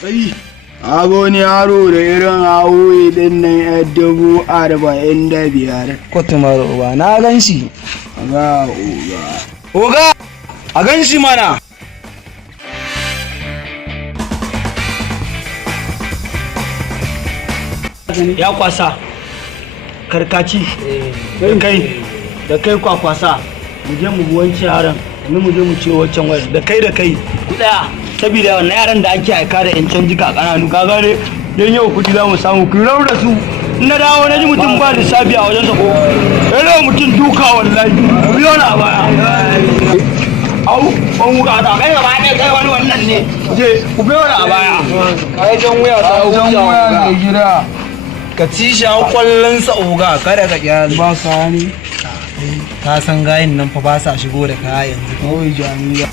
Kai, wani yaro da irin hawoyi din nan 45,000. Mutumar uba na gan shi. Ga oga. Oga! A gan shi mana! Ya kwasa karkaci da kai kwakwasa mu je mu wanke yaran mu je mu ce wancan wani da kai ku daya saboda wannan yaran da ake aika da yan canji ka kananu ka gane dan yau kudi za mu samu ku rabu da su na dawo na ji mutum ba lissafi a wajen sa ko yana mutum duka wallahi biyo na baya au ban wuka da kai gaba ne kai wani wannan ne je ku biyo na baya Kai jan wuya ta wuya mai gida. Ka ci shi a kwallonsa oga kada ka kyale. Ba ka ne. Ka san gayin nan fa ba sa shigo da kaya yanzu. Kawai jami'a.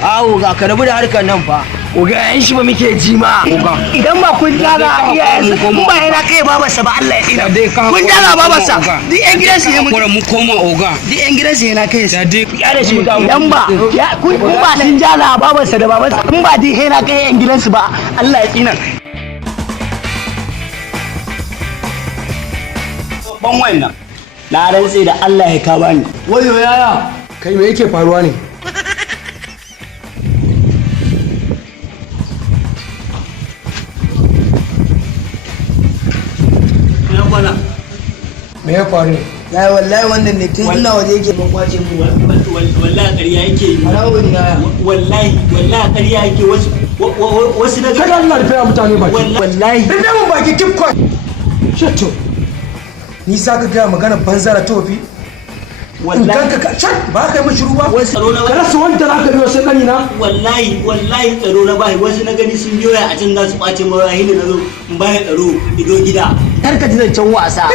Awo ga ka rabu da harkar nan fa. Oga yan shi ba muke ji ma. Idan ba kun jaga iyayensa kun ba yana kai babarsa ba Allah ya tsira. Kun jaga babarsa. Duk yan gidansu ne mu koma oga. Duk yan gidansu ne na kai su. Ya da shi idan ba kun ba sun jaga babarsa da babarsa kun ba duk yana kai yan gidansu ba Allah ya tsina. Ban wannan. Na rantse da Allah ya ka bani. Wayo yaya. Kai me yake faruwa ne? Me ya faru ne? Ya wallahi wannan ne tun ina waje yake ban kwace mu. Wallahi ƙarya yake yi. Harawo ne yaya. Wallahi ƙarya yake wasu na Kada Allah rufe mutane baki. wallahi Rufe mun baki kifkon. Shato. Ni sa ka ga magana banza da tofi. wallahi Ka chat ba ka yi shiru ba. wasu tsaro na Ka rasa wanda za ka biyo sai kani na. wallahi tsaro na bai wasu na gani sun biyo ya a can za su ɓace mara hili na zo in baya tsaro ido gida kar ka ji zancen wasa